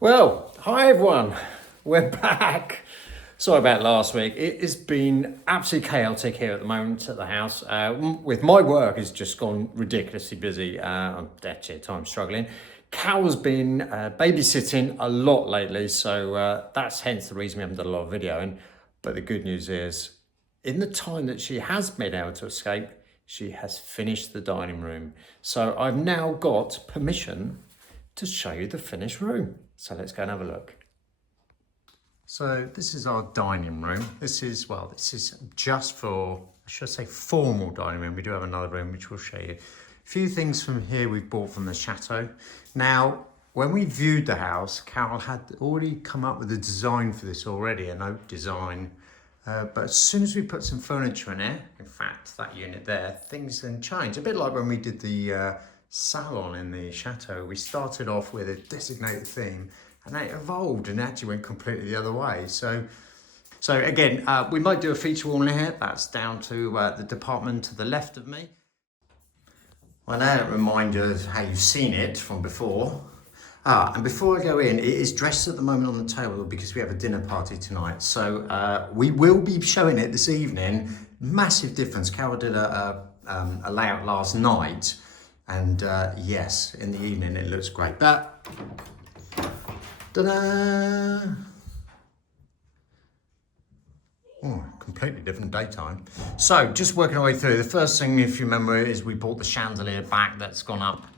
Well, hi everyone, we're back. Sorry about last week. It has been absolutely chaotic here at the moment at the house. With my work, it's just gone ridiculously busy. I'm actually at times struggling. Carol's been babysitting a lot lately, so that's hence the reason we haven't done a lot of videoing. But the good news is, in the time that she has been able to escape, she has finished the dining room. So I've now got permission to show you the finished room. So let's go and have a look. So this is our dining room. This is just for, I should say, formal dining room. We do have another room which we'll show you. A few things from here we've bought from the chateau. Now, when we viewed the house, Carol had already come up with a design for this already, an oak design. But as soon as we put some furniture in it, in fact, that unit there, things then changed. A bit like when we did the salon in the chateau. We started off with a designated theme and then it evolved and actually went completely the other way. So again, we might do a feature wall in here. That's down to the department to the left of me. Well, now it reminds you of how you've seen it from before. And before I go in, it is dressed at the moment on the table because we have a dinner party tonight. So we will be showing it this evening. Massive difference. Carol did a layout last night. And yes, in the evening it looks great. But, ta-da! Oh, completely different daytime. So, just working our way through. The first thing, if you remember, is we bought the chandelier back that's gone up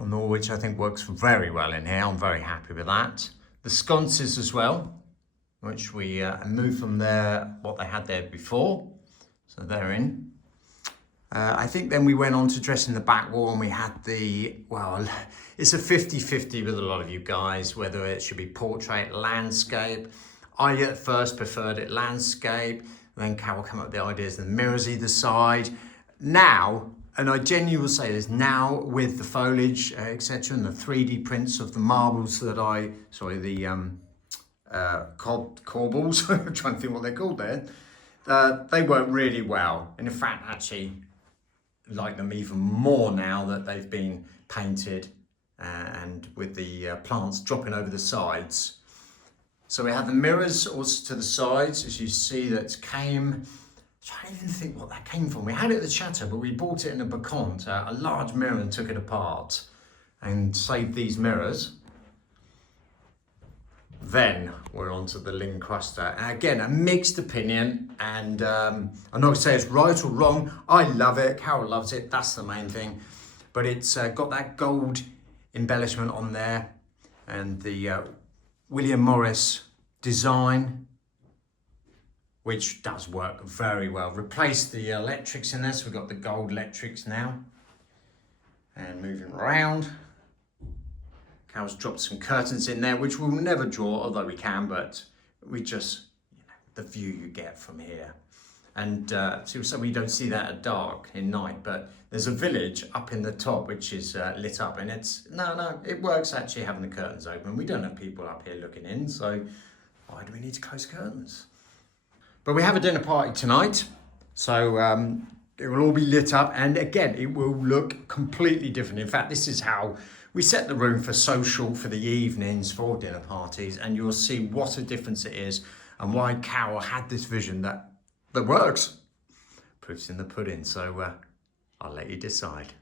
on the wall, which I think works very well in here. I'm very happy with that. The sconces as well, which we moved from there, what they had there before. So they're in. I think then we went on to dressing the back wall and we had the, well, it's a 50-50 with a lot of you guys, whether it should be portrait, landscape. I at first preferred it landscape, then Carol came up with the ideas of the mirrors either side. Now, and I genuinely will say this, now with the foliage, etc., and the 3D prints of the marbles that corbels, I'm trying to think what they're called there, they work really well. And in fact, actually, like them even more now that they've been painted and with the plants dropping over the sides. So we have the mirrors also to the sides, as you see, that came, I don't even think what that came from. We had it at the chateau, but we bought it in a Bacont, a large mirror, and took it apart and saved these mirrors. Then we're on to the Lincruster. And again, a mixed opinion, and I'm not going to say it's right or wrong. I love it, Carol loves it, that's the main thing. But it's got that gold embellishment on there and the William Morris design, which does work very well. Replaced the electrics in there, so we've got the gold electrics now. And moving around. Carol's dropped some curtains in there, which we'll never draw, although we can, but we just, the view you get from here. And so we don't see that at dark in night, but there's a village up in the top, which is lit up, and it's, it works actually having the curtains open. We don't have people up here looking in, so why do we need to close curtains? But we have a dinner party tonight, so it will all be lit up, and again, it will look completely different. In fact, this is how we set the room for social, for the evenings, for dinner parties, and you'll see what a difference it is and why Carol had this vision that works. Proof's in the pudding, so I'll let you decide.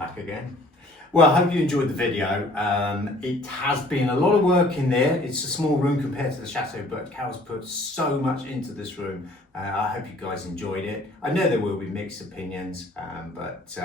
back again. Well, I hope you enjoyed the video. It has been a lot of work in there. It's a small room compared to the chateau, but Carol's put so much into this room. I hope you guys enjoyed it. I know there will be mixed opinions, but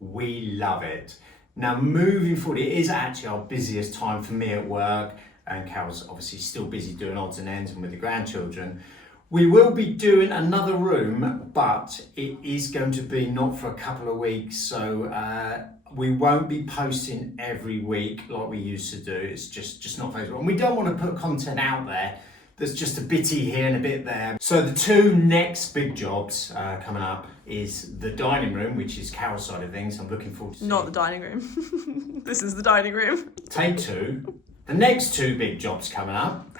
we love it. Now, moving forward, it is actually our busiest time for me at work, and Carol's obviously still busy doing odds and ends and with the grandchildren. We will be doing another room, but it is going to be not for a couple of weeks, so we won't be posting every week like we used to do. It's just not feasible. And we don't want to put content out there that's just a bitty here and a bit there. So the two next big jobs coming up is the dining room, which is Carol's side of things. I'm looking forward to Not the dining room. This is the dining room. Take two. The next two big jobs coming up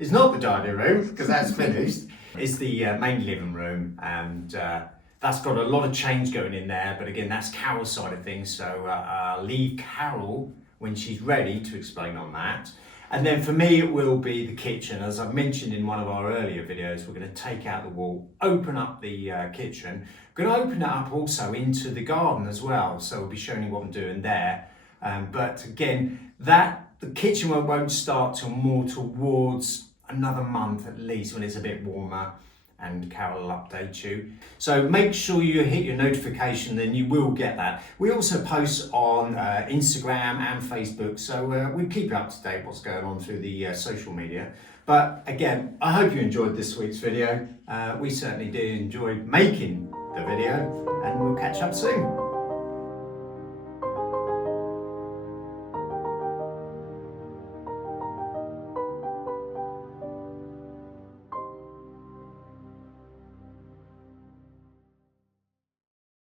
is not the dining room, because that's finished. It's the main living room, and that's got a lot of change going in there, but again, that's Carol's side of things, so I'll leave Carol when she's ready to explain on that. And then for me, it will be the kitchen. As I've mentioned in one of our earlier videos, we're going to take out the wall, open up the kitchen. We're going to open it up also into the garden as well, so we'll be showing you what I'm doing there. But again, the kitchen won't start till more towards another month at least, when it's a bit warmer, and Carol will update you. So make sure you hit your notification, then you will get that. We also post on Instagram and Facebook, so we keep you up to date what's going on through the social media. But again, I hope you enjoyed this week's video. We certainly did enjoy making the video, and we'll catch up soon.